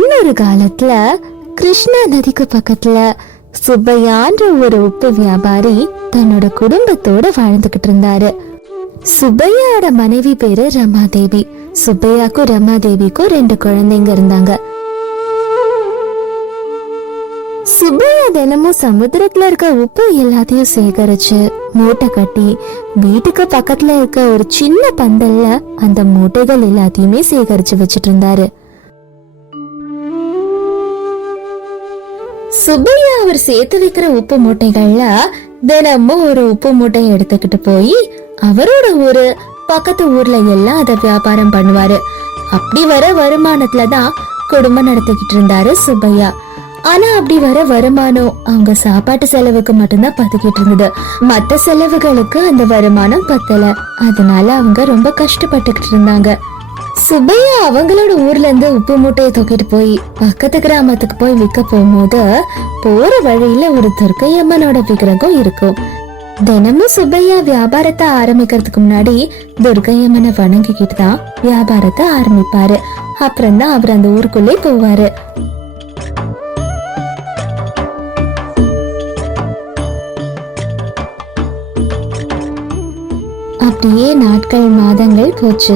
முன்னொரு காலத்துல கிருஷ்ணா நதிக்கு பக்கத்துல சுப்பையான்ற ஒரு உப்பு வியாபாரி தன்னோட குடும்பத்தோட வாழ்ந்துகிட்டு இருந்தாரு. சுப்பையாவோட மனைவி பேரு ரமாதேவி. சுப்பையாக்கும் ரமாதேவிக்கும் ரெண்டு குழந்தைங்க இருந்தாங்க. சுப்பையா தினமும் சமுத்திரத்துல இருக்க உப்பு எல்லாத்தையும் சேகரிச்சு மூட்டை கட்டி வீட்டுக்கு பக்கத்துல இருக்க ஒரு சின்ன பந்தல்ல அந்த மூட்டைகள் எல்லாத்தையுமே சேகரிச்சு வச்சிட்டு இருந்தாரு. சுப்பையா அவர் சேர்த்து வைக்கிற உப்பு மூட்டைகள்ல தினமும் ஒரு உப்பு மூட்டையை எடுத்துக்கிட்டு போய் அவரோட ஊரு பக்கத்து ஊர்ல எல்லாம் அதை வியாபாரம் பண்ணுவாரு. அப்படி வர வருமானத்துல தான் குடும்பம் நடத்திக்கிட்டு இருந்தாரு சுப்பையா. ஆனா அப்படி வர வருமானம் அவங்க சாப்பாட்டு செலவுக்கு மட்டும்தான் பத்துக்கிட்டு இருந்தது. மத்த செலவுகளுக்கு அந்த வருமானம் பத்தல. அதனால அவங்க ரொம்ப கஷ்டப்பட்டுக்கிட்டு இருந்தாங்க. சுப்பையா அவங்களோட ஊர்ல இருந்து உப்பு மூட்டையை தூக்கிட்டு போய் பக்கத்து கிராமத்துக்கு போய் விற்க போகும்போது போற வழியில ஒரு துர்க்கை அம்மனோட விக்கிரகம் இருக்கும். தினமும் சுப்பையா வியாபாரத்தை ஆரம்பிக்கிறதுக்கு முன்னாடி துர்க்கை அம்மனை வணங்கிக்கிட்டு தான் வியாபாரத்தை ஆரம்பிப்பாரு. அப்புறம் தான் அவர் அந்த ஊருக்குள்ளே போவாரு. அப்படியே நாட்கள் மாதங்கள் போச்சு.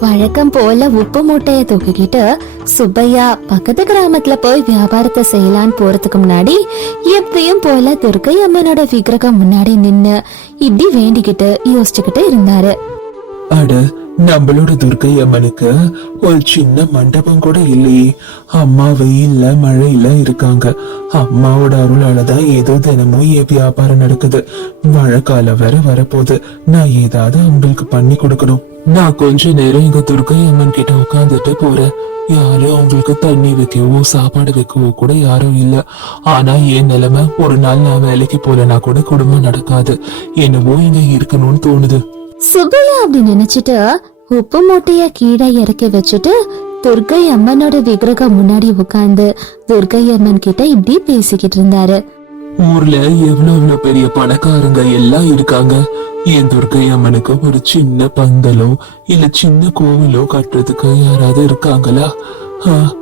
வழக்கம் போல உப்பு மூட்டைய தூக்கிக்கிட்டு சுப்பையா பக்கத்து கிராமத்துல போய் வியாபாரத்தை செய்யலான்னு போறதுக்கு முன்னாடி எப்பயும் போல துர்க்கை அம்மனோட விக்கிரகம் முன்னாடி நின்னு இப்படி வேண்டிக்கிட்டு யோசிச்சுக்கிட்டு இருந்தாரு. அட நம்மளோட துர்க்கை அம்மனுக்கு ஒரு சின்ன மண்டபம் கூட இல்லையே. அம்மா வெயில்ல மழையில இருக்காங்க. அம்மாவோட அருளாலதான் ஏதோ தினமும் என் வியாபாரம் நடக்குது. மழை காலம் வேற வரப்போகுது. நான் ஏதாவது அவங்களுக்கு பண்ணி கொடுக்கணும். நான் கொஞ்ச நேரம் எங்க துர்கை அம்மன் கிட்ட உட்காந்துட்டு போறேன். யாரும் அவங்களுக்கு தண்ணி வைக்கவோ சாப்பாடு வைக்கவோ கூட யாரும் இல்ல. ஆனா என் நிலைமை ஒரு நாள் நான் வேலைக்கு போலனா கூட குடும்பம் நடக்காது. என்னவோ இங்க இருக்கணும்னு தோணுது. சுபையா அப்படி நினைச்சிட்டு உப்பு மூட்டைய கீழே இறக்கி வச்சுட்டு துர்கை அம்மனோட விக்கிரகம் முன்னாடி உட்கார்ந்து துர்கை அம்மன் கிட்ட இப்படி பேசிக்கிட்டு இருந்தாரு. ஊர்ல எவ்வளவு எவ்வளவு பெரிய பணக்காரங்க எல்லாம் இருக்காங்க. என் துர்க்கை அம்மனுக்கு ஒரு சின்ன பந்தலோ இல்ல சின்ன கோவிலோ கட்டுறதுக்கு யாராவது இருக்காங்களா?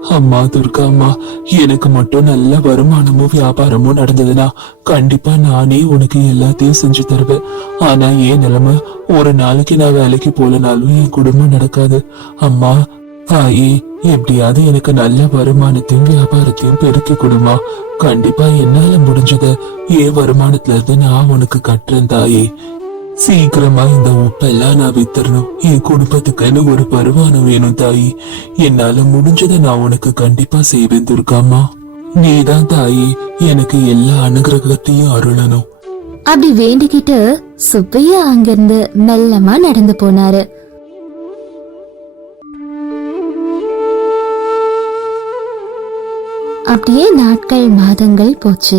அம்மா துர்கா அம்மா எனக்கு மட்டும் நல்ல வருமானமும் வியாபாரமும் நடந்ததுன்னா கண்டிப்பா நானே உனக்கு எல்லாத்தையும் செஞ்சு தருவேன். ஆனா ஏன் நிலைமை ஒரு நாளைக்கு நான் வேலைக்கு போலனாலும் என் குடும்பம் நடக்காது. அம்மா தாயே எப்படியாவது எனக்கு நல்ல வருமானத்தையும் வியாபாரத்தையும் பெருக்கி கொடுமா. கண்டிப்பா என்னால முடிஞ்சத என் வருமானத்துல இருந்து நான் உனக்கு கட்டுறேன் தாயே. சீக்கிரமா இந்த உப்பெல்லாம் நான் வித்தரணும். என் குடும்பத்துக்குன்னு ஒரு வருமானம் வேணும் தாயி. என்னால முடிஞ்சதை நான் உனக்கு கண்டிப்பா செய்வேன் துர்காமா நீதான் தாயி எனக்கு எல்லா அனுகிரகத்தையும் அருளணும். அப்படி வேண்டிக்கிட்டு சுப்பையா அங்கிருந்து மெல்லமா நடந்து போனாரு. அப்படியே நாட்கள் மாதங்கள் போச்சு.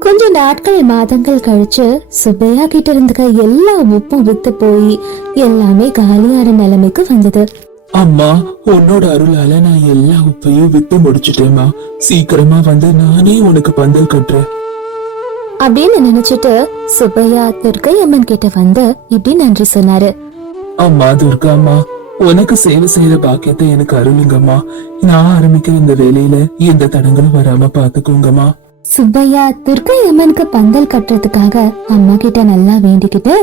கொஞ்ச நாட்கள் மாதங்கள் கழிச்சு சுப்பையா கிட்ட இருந்துக்க எல்லா உப்பும் வித்து போய் எல்லாமே காலியான நிலைமைக்கு வந்தது. அம்மா உன்னோட அருளால நான் எல்லா உப்பையும் வித்து முடிச்சிட்டேம்மா. சீக்கிரமா வந்து நானே உனக்கு பந்தல் கட்டுறேன். அப்படின்னு நினைச்சிட்டு சுப்பையா துர்க்கை அம்மன் கிட்ட வந்து இப்படி நன்றி சொன்னாரு. அம்மா துர்கா அம்மா உனக்கு சேவை செய்யற பாக்கியத்தை எனக்கு அருளுங்கம்மா. நான் ஆரம்பிக்கிற இந்த வேலையில எந்த தடங்களும் வராம பாத்துக்கோங்கம்மா. சுப்பையா துர்க்கை அம்மனுக்கு பந்தல் கட்டுறதுக்காக அம்மா கிட்ட நல்லா வேண்டிக்கிட்டு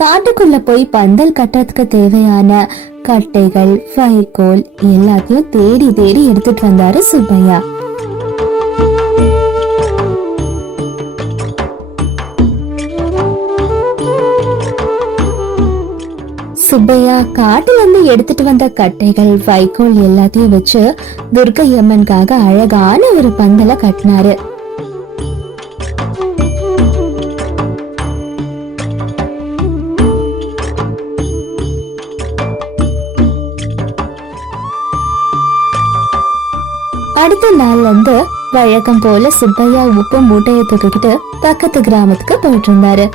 காட்டுக்குள்ள போய் பந்தல் கட்டுறதுக்கு தேவையான கட்டைகள் வைக்கோல் எல்லாத்தையும் தேடி தேடி எடுத்துட்டு வந்தாரு சுப்பையா. சுப்பையா காட்டுல இருந்து எடுத்துட்டு வந்த கட்டைகள் வைக்கோல் எல்லாத்தையும் வச்சு துர்க்கை அம்மனுக்காக அழகான ஒரு பந்தலை கட்டினாரு. அடுத்த நாள்ல இருந்து வழக்கம் போல சுப்பையா உப்பு மூட்டையை தூக்கிக்கிட்டு பக்கத்து கிராமத்துக்கு போயிட்டு இருந்தாரு.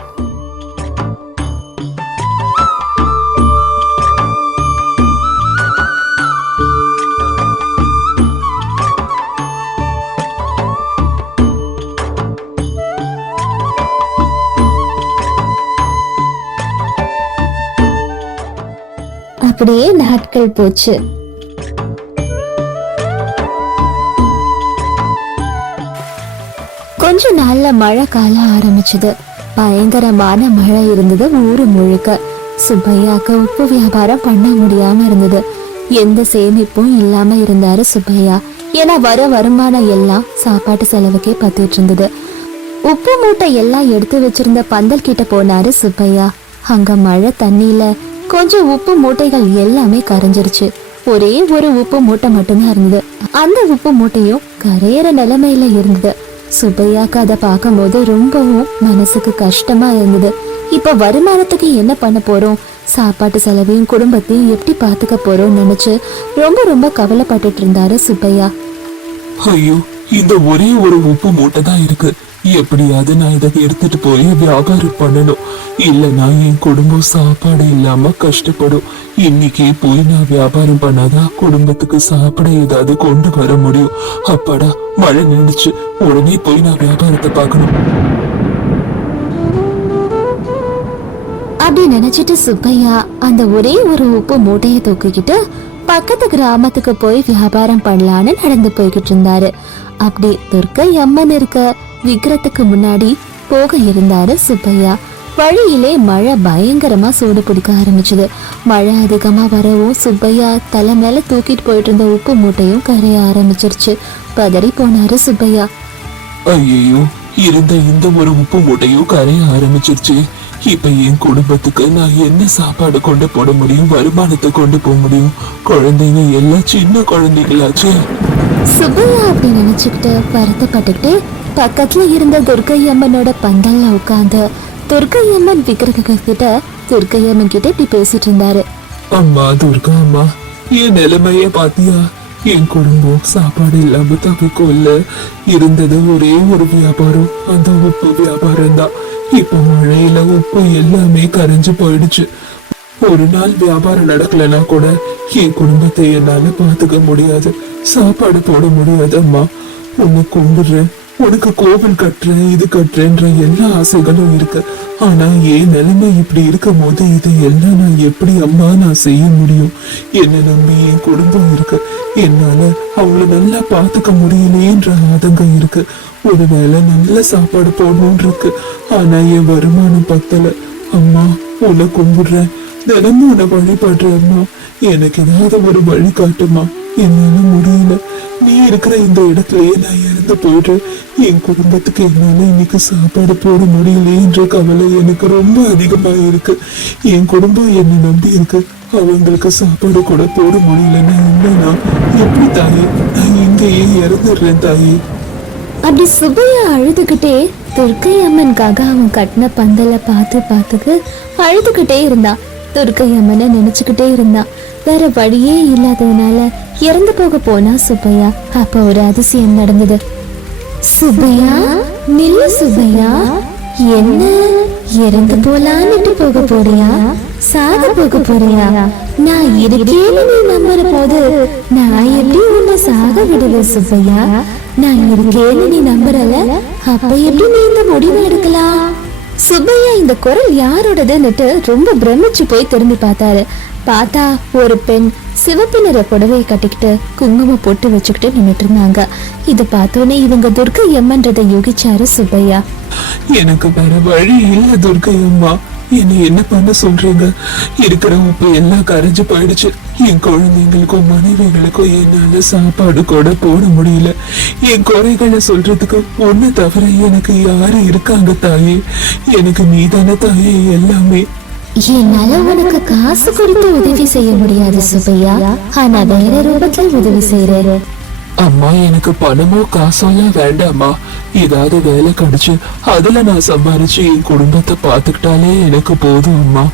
அப்படியே நாட்கள் போச்சு. கொஞ்ச நாள்ல மழை காலம் ஆரம்பிச்சது. பயங்கரமான மழை இருந்தது ஊரு முழுக்க. சுப்பையாக்கு உப்பு வியாபாரம் பண்ண முடியாம இருந்தது. எந்த சேமிப்பும் இல்லாம இருந்தாரு சுப்பையா. ஏன்னா வர வருமானம் எல்லாம் சாப்பாட்டு செலவுக்கே பத்திட்டு இருந்தது. உப்பு மூட்டை எல்லாம் எடுத்து வச்சிருந்த பந்தல் கிட்ட போனாரு சுப்பையா. அங்க மழை தண்ணியில கொஞ்சம் உப்பு மூட்டைகள் எல்லாமே கரைஞ்சிருச்சு. ஒரே ஒரு உப்பு மூட்டை மட்டும்தான் இருந்தது. அந்த உப்பு மூட்டையும் கரையிற நிலைமையில இருந்தது. சுப்பையாக்கு அதை பார்க்கும்போது ரொம்பவும் மனசுக்கு கஷ்டமா இருந்தது. இப்ப வருமானத்துக்கு என்ன பண்ண போறோம்? சாப்பாட்டு செலவையும் குடும்பத்தையும் எப்படி பாத்துக்க போறோம் நினைச்சு ரொம்ப ரொம்ப கவலைப்பட்டுட்டு இருந்தாரு சுப்பையா. ஐயோ இந்த ஒரே ஒரு உப்பு மூட்டை தான் இருக்கு. எப்படியாவது நான் இதை எடுத்துட்டு போய் வியாபாரம் பண்ணணும். இல்லைன்னா என் குடும்பம் சாப்பாடு இல்லாம கஷ்டப்படும். இன்னைக்கே போய் நான் வியாபாரம் பண்ணாதான் குடும்பத்துக்கு சாப்பிட ஏதாவது கொண்டு வர முடியும். அப்பாடா மழை நின்றுச்சு உடனே போய் நான் வியாபாரத்தை பார்க்கணும். அப்படி நினைச்சிட்டு சுப்பையா அந்த ஒரே ஒரு உப்பு மூட்டையை தூக்கிக்கிட்டு பக்கத்து கிராமத்துக்கு போய் வியாபாரம் பண்ணலான்னு நடந்து போய்கிட்டு இருந்தாரு. அப்படி துர்க்கை அம்மன் இருக்க விக்கிரத்துக்கு முன்னாடி போக இருந்தாரு சுப்பையா. வழியிலே மழை பயங்கரமா சூடு பிடிக்க ஆரம்பிச்சது. மழை அதிகமா வரவும் சுப்பையா தலை மேல தூக்கிட்டு போயிட்டு இருந்த உப்பு மூட்டையும் கரைய ஆரம்பிச்சிருச்சு. பதறி போனாரு சுப்பையா. ஐயோ இருந்த இந்த ஒரு உப்பு மூட்டையும் கரைய ஆரம்பிச்சிருச்சு. இப்ப என் குடும்பத்துக்கு நான் என்ன சாப்பாடு கொண்டு போட முடியும் வருமானத்தை கொண்டு போக முடியும்? குழந்தைங்க எல்லாம் சின்ன குழந்தைங்களாச்சே. சுப்பையா அப்படி நினைச்சுக்கிட்டு வருத்தப்பட்டுக்கிட்டு பக்கத்துல இருந்த துர்க்கை அம்மனோட பந்தல்ல உட்காந்து துர்க்கை அம்மன் விக்கிரகிட்ட துர்க்கை அம்மன் கிட்ட இப்படி பேசிட்டு இருந்தாரு. அம்மா துர்கா அம்மா என் நிலைமைய பாத்தியா? என் குடும்பம் சாப்பாடு இல்லாம தவிக்கொல்ல இருந்தது ஒரே ஒரு வியாபாரம் அந்த உப்பு வியாபாரம் தான் இப்ப மழையில உப்பு எல்லாமே கரைஞ்சு போயிடுச்சு. ஒரு நாள் வியாபாரம் நடக்கலனா கூட என் குடும்பத்தை என்னால பாத்துக்க முடியாது. சாப்பாடு போட முடியாது அம்மா உன்னை கும்பிடுறேன். உனக்கு கோவில் கட்டுறேன் இது கட்டுறேன்ற எல்லா ஆசைகளும் இருக்கு. ஆனா என் நிலைமை இப்படி இருக்கும் போது இதை எல்லாம் நான் எப்படி அம்மா நான் செய்ய முடியும்? என்ன நம்பி என் குடும்பம் இருக்கு. என்னால அவளை நல்லா பாத்துக்க முடியலையேன்ற ஆதங்கம் இருக்கு. ஒருவேளை நல்ல சாப்பாடு போடணும்னு இருக்கு. ஆனா என் வருமானம் பத்தல. அம்மா உன்னை கும்பிடுறேன். தினமும் உன்னை வழிபடுறேன் அம்மா. எனக்கு ஏதாவது ஒரு வழி காட்டுமா? என்னால முடியல. நீ இருக்கிற இந்த இடத்துலயே நான் இறந்து போயிடுறேன் என் குடும்பத்துக்கு என்னால இன்னைக்கு சாப்பாடு போட முடியலையேன்ற கவலை எனக்கு ரொம்ப அதிகமா இருக்கு என் குடும்பம் என்னை நம்பி இருக்கு. அவங்களுக்கு சாப்பாடு கூட போட முடியலன்னா என்னன்னா எப்படி தாயே? நான் இங்கேயே இறந்துடுறேன் தாயே. அப்படி சுபையா அழுதுகிட்டே துர்க்கை அம்மனுக்காக அவன் கட்டின பந்தலை பார்த்து பார்த்துக்கு அழுதுகிட்டே இருந்தான் துர்க்கை அம்மனை நினைச்சுக்கிட்டே இருந்தான் வேற வழியே இல்லாததுனால இறந்து போக போனா சுப்பையா. அப்ப ஒரு அதிசயம் நடந்தது. சுபையா நில்லு சுபையா என்ன? இறந்து போலான்னுட்டு போக போறியா? சாக போக போறியா? நான் இருக்கேன்னு நீ நம்புற போது நான் எப்படி உன்னை சாக விடுவேன் சுப்பையா? நான் இருக்கேன்னு நீ நம்புறல அப்ப எப்படி நீ இந்த முடிவு எடுக்கலாம்? சுப்பையா இந்த குரல் யாரோடதுன்னுட்டு ரொம்ப பிரமிச்சு போய் திரும்பி பார்த்தாரு. பார்த்தா ஒரு பெண் சிவப்பு நிற புடவை கட்டிக்கிட்டு குங்குமம் போட்டு வச்சுக்கிட்டு நின்னுட்டு இருந்தாங்க. இதை பார்த்தோன்னே இவங்க துர்க்கை எம்மன்றதை யோகிச்சாரு சுப்பையா. எனக்கு வேற வழி இல்ல துர்கை அம்மா. என்ன என்ன பண்ண சொல்றீங்க? இருக்கிற உப்பு எல்லாம் கரைஞ்சு போயிடுச்சு. என் குழந்தைங்களுக்கும் மனைவிகளுக்கும் என்னால சாப்பாடு கூட போட முடியல. என் குறைகளை சொல்றதுக்கு ஒண்ணு தவிர எனக்கு யாரு இருக்காங்க தாயே? எனக்கு நீதான தாயே எல்லாமே. என்னால உனக்கு காசு கொடுத்து உதவி செய்ய முடியாது சுப்பையா. ஆனா வேற ரூபத்துல உதவி செய்யறேன் அம்மா எனக்கு பணமோ காசோ எல்லாம் வேண்டாம்மா? ஏதாவது வேலை கிடைச்சு அதுல நான் சம்பாரிச்சு என் குடும்பத்தை பாத்துக்கிட்டாலே எனக்கு போதும் அம்மா.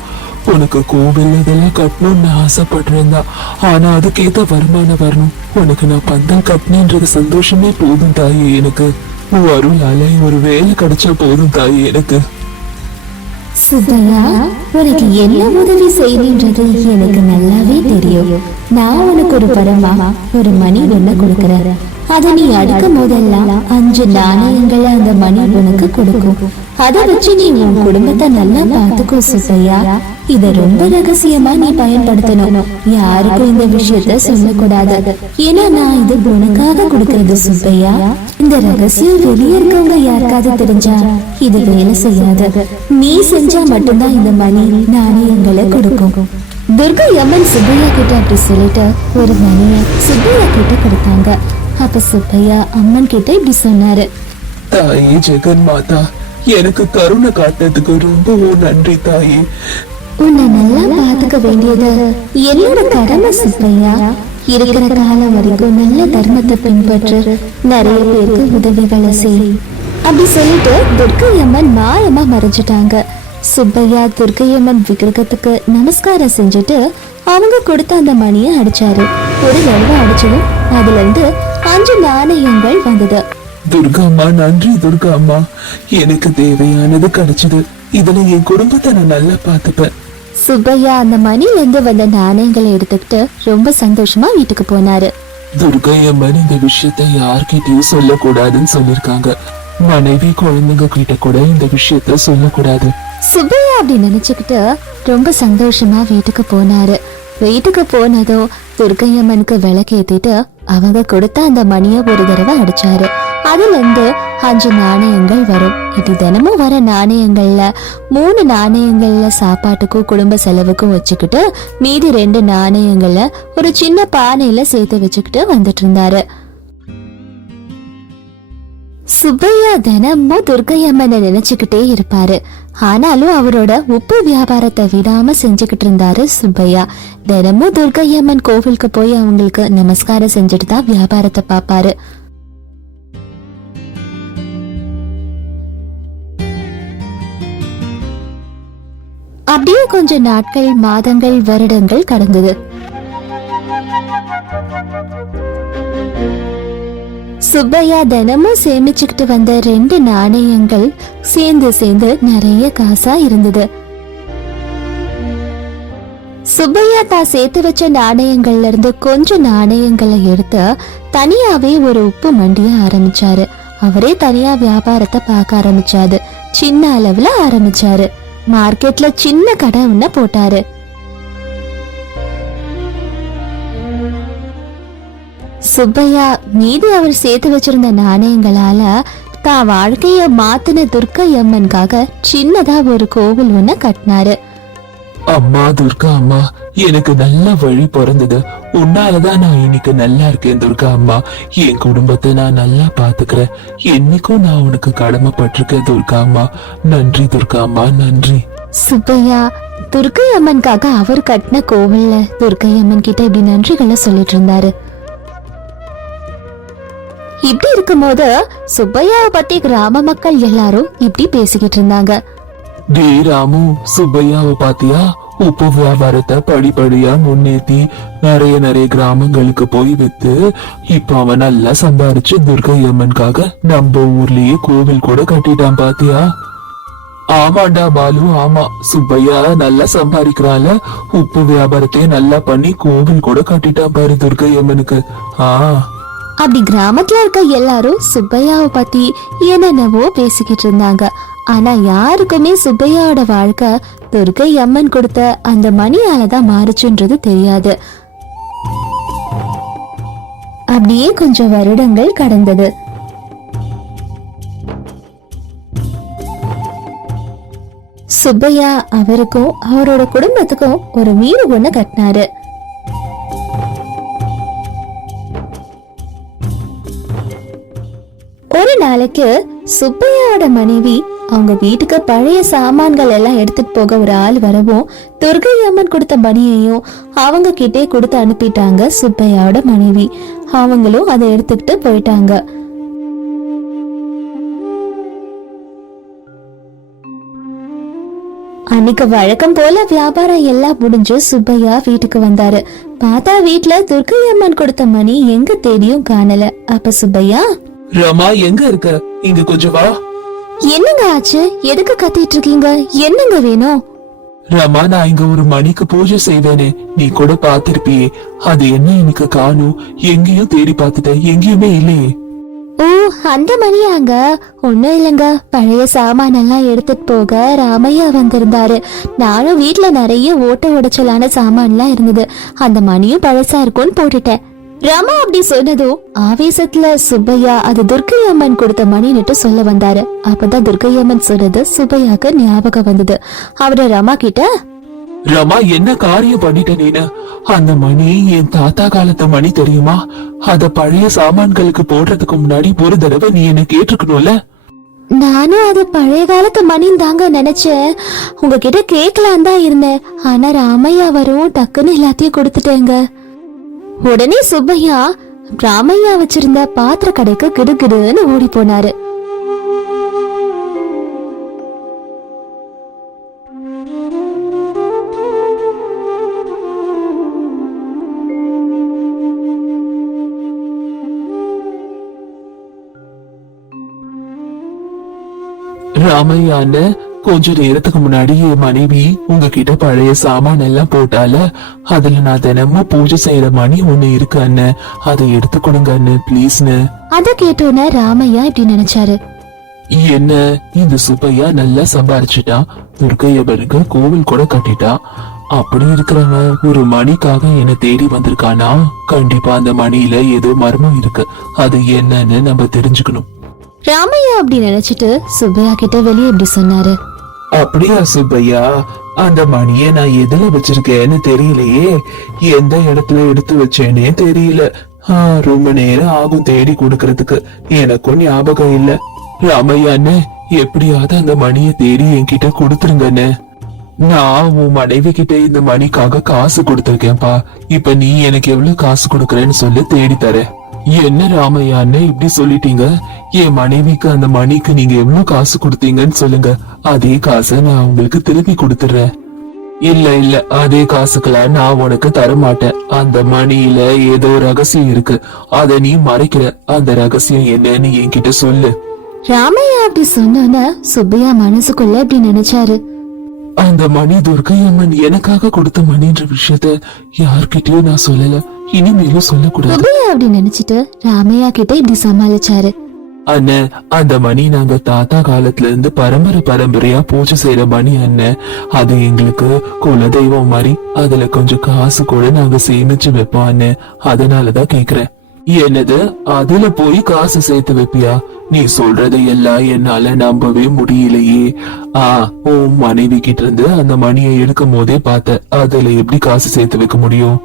உனக்கு கோவில் இதெல்லாம் கட்டணும்னு ஆசைப்படுறேன் தான். ஆனா அதுக்கேத்த வருமானம் வரணும். உனக்கு நான் பந்தல் கட்டினேன்றது சந்தோஷமே போதும் தாயே எனக்கு. உன் அருளால ஒரு வேலை கிடைச்சா போதும் தாயே எனக்கு. சுப்பையா உனக்கு என்ன உதவி செய்யணுன்றது எனக்கு நல்லாவே தெரியும். நான் உனக்கு ஒரு பரமா ஒரு மணி ஒண்ணு கொடுக்கறேன். அதை நீ அடிக்கும் போதெல்லாம் அஞ்சு நாணயங்களை அந்த மணி உனக்கு கொடுக்கும். அதை வச்சு நீ உன் குடும்பத்தை நல்லா பார்த்துக்கோ சுசையா இத ரொம்ப ரகசியமா நீ பயன்படுத்தணும். யாருக்கும் இந்த விஷயத்த சொல்லக்கூடாது. ஏன்னா நான் இது உனக்காக கொடுக்கறது சுப்பையா. இந்த ரகசியம் வெளியே இருக்கவங்க யாருக்காவது தெரிஞ்சா இது வேலை செய்யாது. நீ செஞ்சா மட்டும்தான் இந்த மணி நாணயங்களை கொடுக்கும். துர்கா அம்மன் சுப்பையா கிட்ட அப்படி சொல்லிட்டு ஒரு மணியை சுப்பையா கிட்ட கொடுத்தாங்க. அப்ப சுப்பையா அம்மன் கிட்ட இப்படி சொன்னாரு. தாயே ஜெகன் மாதா எனக்கு கருணை காட்டினதுக்கு ரொம்பவும் நன்றி தாயே. உன்னை நல்லா பாத்துக்க வேண்டியது என்னோட கடமை சுப்பையா? இருக்கிற காலம் வரைக்கும் நல்ல தர்மத்தை பின்பற்று நிறைய பேருக்கு உதவிகளை செய். அப்படி சொல்லிட்டு துர்க்கையம்மன் மாயமா மறைஞ்சிட்டாங்க. சுப்பையா துர்க்கையம்மன் விக்கிரகத்துக்கு நமஸ்காரம் செஞ்சுட்டு அவங்க கொடுத்த அந்த மணியை அடிச்சாரு. ஒரு தடவை அடிச்சதும் அதுல இருந்து அஞ்சு நாணயங்கள் வந்தது. துர்கா அம்மா நன்றி துர்கா அம்மா எனக்கு தேவையானது கிடைச்சது. இதுல என் குடும்பத்தை நான் நல்லா பார்த்துப்பேன். சுப்பையா அந்த மணில இருந்து வந்த நாணயங்களை எடுத்துக்கிட்டு ரொம்ப சந்தோஷமா வீட்டுக்கு போனாரு. துர்கா அம்மன் இந்த விஷயத்தை யார்கிட்டயும் சொல்லக்கூடாதுன்னு சொல்லிருக்காங்க மனைவி குழந்தைங்க கிட்ட கூட இந்த விஷயத்த சொல்லக்கூடாது. சுப்பையா அப்படி நினைச்சுக்கிட்டு ரொம்ப சந்தோஷமா வீட்டுக்கு போனாரு. வீட்டுக்கு போனதும் துர்க்கையம்மனுக்கு விளக்கேத்திட்டு அவங்க கொடுத்த அந்த மணிய ஒரு தடவை அடிச்சாரு. அதுல இருந்து அஞ்சு நாணயங்கள் வரும். இது தினமும் வர நாணயங்கள்ல மூணு நாணயங்கள்ல சாப்பாட்டுக்கும் குடும்ப செலவுக்கும் வச்சுக்கிட்டு மீதி ரெண்டு நாணயங்கள்ல ஒரு சின்ன பானையில சேர்த்து வச்சுக்கிட்டு வந்துட்டு இருந்தாரு. சுப்பையா தினமும் துர்க்கையம்மனை நினைச்சுக்கிட்டே இருப்பாரு. ஆனாலும் அவரோட உப்பு வியாபாரத்தை விடாம செஞ்சுக்கிட்டு இருந்தாரு சுப்பையா. தினமும் துர்க்கையம்மன் கோவிலுக்கு போய் அவங்களுக்கு நமஸ்காரம் செஞ்சுட்டு தான் வியாபாரத்தை பார்ப்பாரு. அப்படியே கொஞ்ச நாட்கள் மாதங்கள் வருடங்கள் கடந்தது. சுப்பையா தினமும் சேமிச்சுக்கிட்டு வந்த ரெண்டு நாணயங்கள் சேர்ந்து சேர்ந்து நிறைய காசா இருந்தது. சுப்பையா தான் சேர்த்து வச்ச நாணயங்கள்ல இருந்து கொஞ்சம் நாணயங்களை எடுத்து தனியாவே ஒரு உப்பு மண்டிய ஆரம்பிச்சாரு. அவரே தனியா வியாபாரத்தை பார்க்க ஆரம்பிச்சாரு. சின்ன அளவுல ஆரம்பிச்சாரு. மார்க்கெட்ல சின்ன கடை ஒண்ண போட்டாரு. சுப்பையா மீதி அவர் சேர்த்து வச்சிருந்த நாணயங்களால தான் வாழ்க்கைய மாத்தின துர்க்கை அம்மனுக்காக சின்னதா ஒரு கோவில் ஒண்ண கட்டினாரு. அம்மா துர்கா அம்மா எனக்கு நல்ல வழி பிறந்தது. உன்னாலதான் நான் இன்னைக்கு நல்லா இருக்கேன் துர்கா அம்மா. என் குடும்பத்தை நான் நல்லா பாத்துக்கிறேன். என்னைக்கும் நான் உனக்கு கடமைப்பட்டிருக்கேன் துர்கா அம்மா. நன்றி துர்கா அம்மா நன்றி. சுப்பையா துர்க்கை அம்மனுக்காக அவர் கட்டின கோவில்ல துர்க்கை அம்மன் கிட்ட இப்படி நன்றிகளை சொல்லிட்டு இருந்தாரு. இப்படி இருக்கும்போது சுப்பையாவை பத்தி கிராம மக்கள் எல்லாரும் இப்படி பேசிக்கிட்டு இருந்தாங்க. டே ராமு சுப்பையாவை பாத்தியா? உப்பு வியாபாரத்தை படிப்படியா முன்னேத்தி நிறைய நிறைய கிராமங்களுக்கு போய் வித்து இப்ப அவன் நல்லா சம்பாரிச்சு துர்கை அம்மனுக்காக நம்ம ஊர்லயே கோவில் கூட கட்டிட்டான் பாத்தியா? ஆமாண்டா பாலு ஆமா. சுப்பையா நல்லா சம்பாதிக்கிறான்ல. உப்பு வியாபாரத்தையும் நல்லா பண்ணி கோவில் கூட கட்டிட்டான் பாரு துர்கை அம்மனுக்கு. ஆஹ் அப்படி கிராமத்துல இருக்க எல்லாரும் சுப்பையாவை பத்தி என்னென்னவோ பேசிக்கிட்டு இருந்தாங்க. ஆனா யாருக்குமே சுப்பையாவோட வாழ்க்கை துர்க்கை அம்மன் கொடுத்த அந்த மணியால தான் மாறுச்சுன்றது தெரியாது. அப்படியே கொஞ்சம் வருடங்கள் கடந்தது. சுப்பையா அவருக்கும் அவரோட குடும்பத்துக்கும் ஒரு வீடு ஒண்ணு கட்டினாரு. ஒரு நாளைக்கு சுப்பையாவோட மனைவி அவங்க வீட்டுக்கு பழைய சாமான்கள் எல்லாம் எடுத்துட்டு போக ஒரு ஆள் வரவும் துர்கை அம்மன் கொடுத்த மணியையும் அவங்க கிட்டே கொடுத்து அனுப்பிட்டாங்க சுப்பையாவோட மனைவி. அவங்களும் அதை எடுத்துக்கிட்டு போயிட்டாங்க. அன்னைக்கு வழக்கம் போல வியாபாரம் எல்லாம் முடிஞ்சு சுப்பையா வீட்டுக்கு வந்தாரு. பார்த்தா வீட்ல துர்கை அம்மன் கொடுத்த மணி எங்க தேடியும் காணல. அப்ப சுப்பையா? ரமா எங்க இருக்க? இங்க கொஞ்சம் வா. என்னங்க ஆச்சு? எதுக்கு கத்திட்டு இருக்கீங்க? என்னங்க வேணும்? ரமா நான் இங்க ஒரு மணிக்கு பூஜை செய்வேனே. நீ கூட பாத்திருப்பியே அது என்ன எனக்கு காணும். எங்கேயும் தேடி பார்த்துட்டேன். எங்கேயுமே இல்லையே. ஓ அந்த மணியாங்க. ஒண்ணும் இல்லைங்க. பழைய சாமானெல்லாம் எடுத்துட்டு போக ராமையா வந்திருந்தாரு. நானும் வீட்ல நிறைய ஓட்ட உடைச்சலான சாமான்லாம் இருந்தது. அந்த மணியும் பழசா இருக்கும்னு போட்டுட்டேன். ராமா அப்படி சொன்னதும் ஆவேசத்துல சுப்பையா அது துர்க்கை அம்மன் கொடுத்த மணின்னுட்டு சொல்ல வந்தாரு. அப்பதான் துர்க்கை அம்மன் சொன்னது சுப்பையாக்கு ஞாபகம் வந்தது. அவரு ரமா கிட்ட ரமா என்ன காரியம் பண்ணிட்ட நீனு? அந்த மணி என் தாத்தா காலத்து மணி தெரியுமா? அத பழைய சாமான்களுக்கு போடுறதுக்கு முன்னாடி ஒரு தடவை நீ என்ன கேட்டிருக்கணும்ல? நானும் அது பழைய காலத்து மணின்னு தாங்க நினைச்சேன். உங்ககிட்ட கேட்கலாம் தான் இருந்தேன். ஆனா ராமையா வரும் டக்குன்னு எல்லாத்தையும் கொடுத்துட்டேங்க. உடனே சுப்பையா ராமையா வச்சிருந்த பாத்திர கடைக்கு கிடுகிடுன்னு ஓடி போனாரு. ராமையான்னு கொஞ்ச நேரத்துக்கு முன்னாடி என் மனைவி உங்ககிட்ட பழைய சாமான் எல்லாம் போட்டால அதுல நான் தினமும் பூஜை செய்யற மணி ஒண்ணு இருக்கு அண்ணன் அதை எடுத்து கொடுங்க அண்ணன் ப்ளீஸ்னு அத கேட்டோன்னே ராமையா இப்படி நினைச்சாரு. என்ன இந்த சுப்பையா நல்லா சம்பாரிச்சுட்டான் துர்க்கையப்பனுக்கு கோவில் கூட கட்டிட்டான் அப்படி இருக்கிறவன் ஒரு மணிக்காக என்ன தேடி வந்திருக்கானா? கண்டிப்பா அந்த மணியில ஏதோ மர்மம் இருக்கு. அது என்னன்னு நம்ம தெரிஞ்சுக்கணும். ராமையா அப்படி நினைச்சிட்டு சுப்பையா கிட்ட வெளியே இப்படி சொன்னாரு. அப்படியா சுப்பையா? அந்த மணியை நான் எதுல வச்சிருக்கேன்னு தெரியலையே. எந்த இடத்துல எடுத்து வச்சேனே தெரியல. ரொம்ப நேரம் ஆகும் தேடி கொடுக்கறதுக்கு. எனக்கும் ஞாபகம் இல்ல. ராமையான்னு எப்படியாவது அந்த மணியை தேடி என்கிட்ட கொடுத்துருங்கன்னு நான் உன் மனைவி கிட்ட இந்த மணிக்காக காசு கொடுத்துருக்கேன்ப்பா. இப்ப நீ எனக்கு எவ்வளவு காசு கொடுக்கறேன்னு சொல்லி தேடி தரேன் என்ன ராமையா அண்ணே இப்படி சொல்லிட்டீங்க? என் மனைவிக்கு அந்த மணிக்கு நீங்க எவ்வளவு காசு கொடுத்தீங்கன்னு சொல்லுங்க. அதே காசை நான் உங்களுக்கு திருப்பி கொடுத்துறேன் இல்ல இல்ல அதே காசுக்கெல்லாம் நான் உனக்கு தர மாட்டேன் அந்த மணியில ஏதோ ரகசியம் இருக்கு. அத நீ மறைக்கிற. அந்த ரகசியம் என்னன்னு என்கிட்ட சொல்லு. ராமையா அப்படி சொன்னோன்னே சுப்பையா மனசுக்குள்ள இப்படி நினைச்சாரு. அந்த மணி துர்கை அம்மன் எனக்காக கொடுத்த மணின்ற விஷயத்த யார்கிட்டயும் நான் சொல்லல. இனிமேலும் சொல்லக்கூடாது. அப்படி நினைச்சிட்டு ராமையா கிட்ட இப்படி சமாளிச்சாரு. அண்ணன் அந்த மணி நாங்க தாத்தா காலத்துல இருந்து பரம்பரை பரம்பரையா பூஜை செய்யற மணி அண்ணன் அது எங்களுக்கு குலதெய்வம் மாதிரி அதுல கொஞ்சம் காசு கூட நாங்க சேமிச்சு வைப்போம் அண்ணன் அதனாலதான் கேக்குறேன். என்னது அதுல போய் காசு சேர்த்து வைப்பியா? நீ சொல்றதை எல்லாம் என்னால நம்பவே முடியலையே. ஆ உன் மனைவி கிட்ட இருந்து அந்த மணியை எடுக்கும் போதே பார்த்த அதுல எப்படி காசு சேர்த்து வைக்க முடியும்?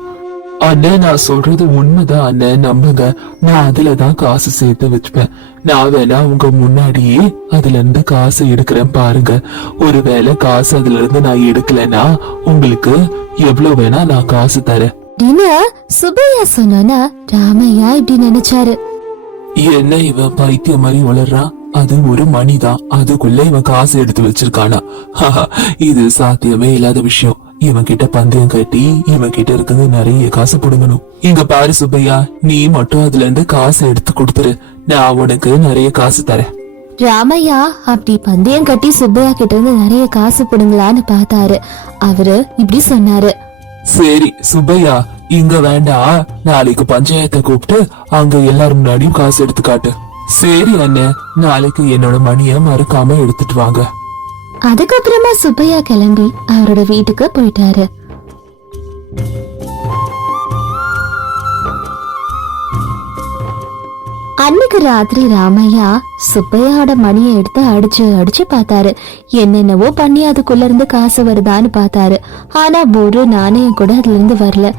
அண்ணன் நான் சொல்றது உண்மைதான் அண்ணன் நம்புங்க. நான் அதுல தான் காசு சேர்த்து வச்சுப்பேன். நான் வேணா உங்க முன்னாடியே அதுல இருந்து காசு எடுக்கிறேன் பாருங்க. ஒருவேளை காசு அதுல இருந்து நான் எடுக்கலைன்னா உங்களுக்கு எவ்வளவு வேணா நான் காசு தரேன். அப்படின்னு சுப்பையா சொன்னோன்னா ராமையா இப்படி நினைச்சாரு. என்ன இவன் பைத்தியம் மாதிரி வளர்றான் அது ஒரு மணிதான். அதுக்குள்ள இவன் காசு எடுத்து வச்சிருக்கானா? இது சாத்தியமே இல்லாத விஷயம். இவன் கிட்ட பந்தயம் கட்டி இவன் கிட்ட இருக்கிறது நிறைய காசு புடுங்கணும். இங்க பாரு சுப்பையா நீ மட்டும் அதுல இருந்து காசு எடுத்து கொடுத்துரு. நான் உனக்கு நிறைய காசு தரேன். ராமையா அப்படி பந்தயம் கட்டி சுப்பையா கிட்ட இருந்து நிறைய காசு பிடுங்கலான்னு பார்த்தாரு. அவரு இப்படி சொன்னாரு. சரி சுப்பையா இங்க வேண்டாம் நாளைக்கு பஞ்சாயத்தை கூப்பிட்டு அங்க எல்லாரும் முன்னாடியும் காசு எடுத்து காட்டு. சரி அண்ணன் நாளைக்கு என்னோட மணியை மறக்காம எடுத்துட்டு வாங்க. அதுக்கப்புறமா சுப்பையா கிளம்பி அவரோட வீட்டுக்கு போயிட்டாரு. அன்னைக்கு ராத்திரி ராமையா சுப்பையாவோட மணியை எடுத்து அடிச்சு அடிச்சு பார்த்தாரு. என்னென்னவோ பண்ணி அதுக்குள்ள இருந்து காசு வருதான்னு பார்த்தாரு. ஆனா ஒரு நாணயம் கூட அதுல இருந்து வரல.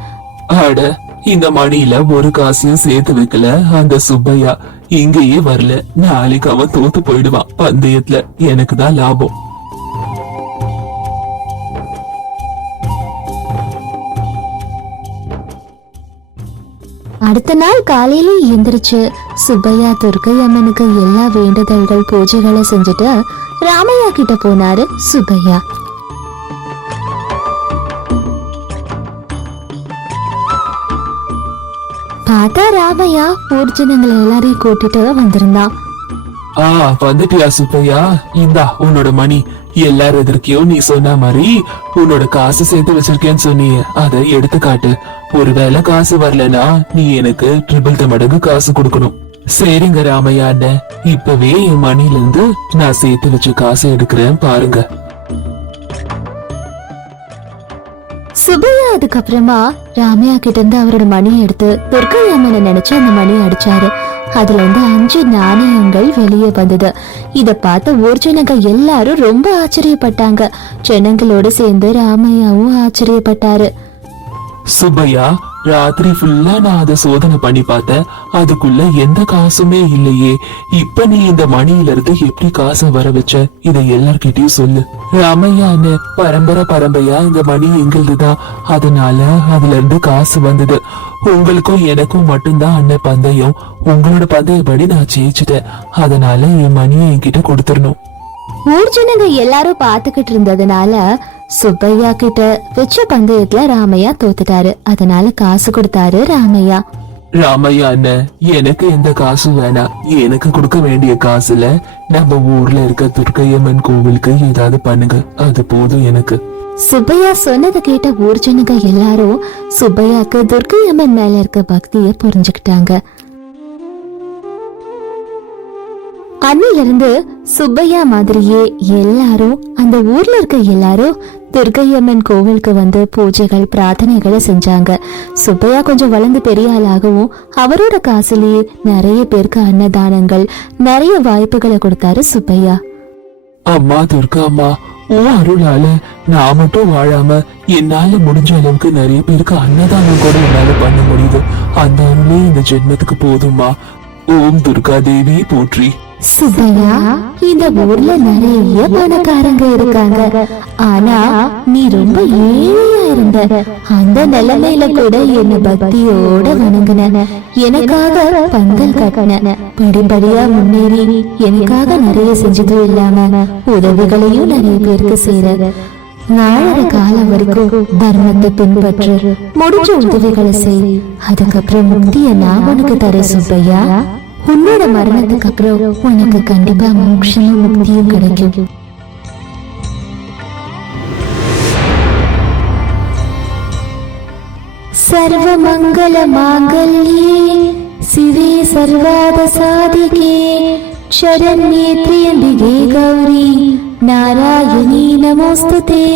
அட இந்த மணியில ஒரு காசையும் சேர்த்து வைக்கல அந்த சுப்பையா. இங்கேயே வரல. நாளைக்கு அவன் தோத்து போயிடுவான். பந்தயத்துல. எனக்கு தான் லாபம். அடுத்த நாள் காலையில எந்திரிச்சு சுப்பையா துர்க்கை அம்மனுக்கு எல்லா வேண்டுதல்கள் பூஜைகளை செஞ்சுட்டு ராமையா கிட்ட போனாரு சுப்பையா. பார்த்தா ராமையா ஊர்ஜனங்களை எல்லாரையும் கூட்டிட்டு வந்திருந்தான் ஆ வந்துட்டியா சுப்பையா? இந்தா உன்னோட மணி. எல்லாரும் எதிர்க்கையும் நீ சொன்ன மாதிரி உன்னோட காசு சேர்த்து வச்சிருக்கேன்னு சொன்னியே. அதை எடுத்து காட்டு. ஒருவேளை காசு வரலனா நீ எனக்கு ட்ரிபிள் மடங்கு காசு கொடுக்கணும். சரிங்க ராமையா அண்ணன் இப்பவே என் மணில இருந்து நான் சேர்த்து வச்ச காசு எடுக்கிறேன் பாருங்க. சுபையா அதுக்கப்புறமா ராமையா கிட்ட இருந்து அவரோட மணியை எடுத்து துர்கை அம்மனை நினைச்சு அந்த மணியை அடிச்சாரு. அதுல இருந்து அஞ்சு நாணயங்கள் வெளியே வந்தது. இத பார்த்த ஊர் ஜனங்க எல்லாரும் ரொம்ப ஆச்சரியப்பட்டாங்க. ஜனங்களோட சேர்ந்து ராமையாவும் ஆச்சரியப்பட்டாரு. சுப்பையா ராத்திரி ஃபுல்லா நான் அதை சோதனை பண்ணி பார்த்தேன். அதுக்குள்ள எந்த காசுமே இல்லையே. இப்ப நீ இந்த மணியில இருந்து எப்படி காசை வர வச்ச? இதை எல்லார்கிட்டயும் சொல்லு. ராமையான்னு பரம்பரை பரம்பரையா இந்த மணி எங்களுதுதான் அதனால அதுல இருந்து காசு வந்தது. உங்களுக்கும் எனக்கும் மட்டும்தான் அண்ணன் பந்தயம். உங்களோட பந்தயப்படி நான் ஜெயிச்சிட்டேன். அதனால என் மணியை என்கிட்ட கொடுத்துடணும். ஊர் ஜனங்க எல்லாரும் பாத்துக்கிட்டு இருந்ததுனால சுப்பையா கிட்ட வச்ச பந்தயத்துல ராமையா தோத்துட்டாரு. அதனால காசு கொடுத்தாரு ராமையா. ராமையா அண்ணன் எனக்கு எந்த காசும் வேணாம் எனக்கு கொடுக்க வேண்டிய காசுல நம்ம ஊர்ல இருக்க துர்க்கையம்மன் கோவிலுக்கு ஏதாவது பண்ணுங்க. அது போதும் எனக்கு. சுப்பையா சொன்னதை கேட்ட ஊர் ஜனங்க எல்லாரும் சுப்பையாக்கு துர்க்கை அம்மன் மேல இருக்க பக்திய புரிஞ்சுக்கிட்டாங்க. அன்னிலிருந்து சுப்பையா மாதிரியே எல்லாரும் அந்த ஊர்ல இருக்க எல்லாரும் துர்கையம்மன் கோவிலுக்கு வந்து பூஜைகள் பிரார்த்தனைகளை செஞ்சாங்க. சுப்பையா கொஞ்சம் வளர்ந்து பெரிய ஆளாகவும் அவரோட காசுலயே நிறைய பேருக்கு அன்னதானங்கள் நிறைய வாய்ப்புகளை கொடுத்தாரு சுப்பையா. அம்மா துர்கா அம்மா உன் அருளால நான் மட்டும் வாழாம என்னால முடிஞ்ச அளவுக்கு நிறைய பேருக்கு அன்னதானம் கூட என்னால பண்ண முடியுது. அந்த அருளே இந்த ஜென்மத்துக்கு போதும்மா. ஓம் துர்கா தேவி போற்றி. சுப்பையா இந்த ஊர்ல நிறைய பணக்காரங்க இருக்காங்க. ஆனா நீ ரொம்ப ஏழையா இருந்த. அந்த நிலைமையில கூட என்ன பக்தியோட வணங்கின. எனக்காக பந்தல் கட்டின. படிப்படியா முன்னேறி எனக்காக நிறைய செஞ்சதும் இல்லாம உதவிகளையும் நிறைய பேருக்கு செய்யற நாளர காலம் வரைக்கும் தர்மத்தை பின்பற்று முடிஞ்ச உதவிகளை செய். அதுக்கப்புறம் முக்திய நான் உனக்கு தரேன் சுப்பையா. உன்னோட மரணத்துக்கு அப்புறம் உனக்கு கண்டிப்பா மோட்சமும் முக்தியும் கிடைக்கும். சர்வ மங்கள மாங்கல்யே சிவே சர்வாத சாதிகே சரண்யே திரியம்பிகே கௌரி நாராயணி நமோஸ்துதே.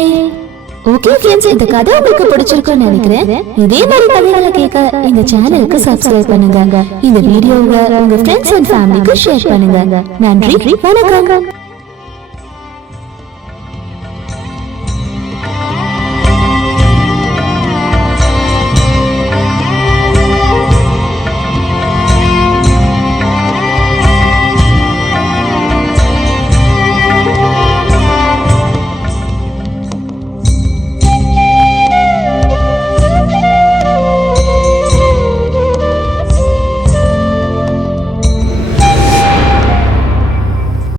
ஓகே ஃப்ரெண்ட்ஸ் இந்த கதை உங்களுக்கு பிடிச்சிருக்கும்னு நினைக்கிறேன். இதே மாதிரி கதைகளை கேட்க இந்த சேனலுக்கு சப்ஸ்கிரைப் பண்ணுங்க. இந்த வீடியோவை உங்க ஃப்ரெண்ட்ஸ் அண்ட் ஃபேமிலிக்கு ஷேர் பண்ணுங்க. நன்றி வணக்கம்.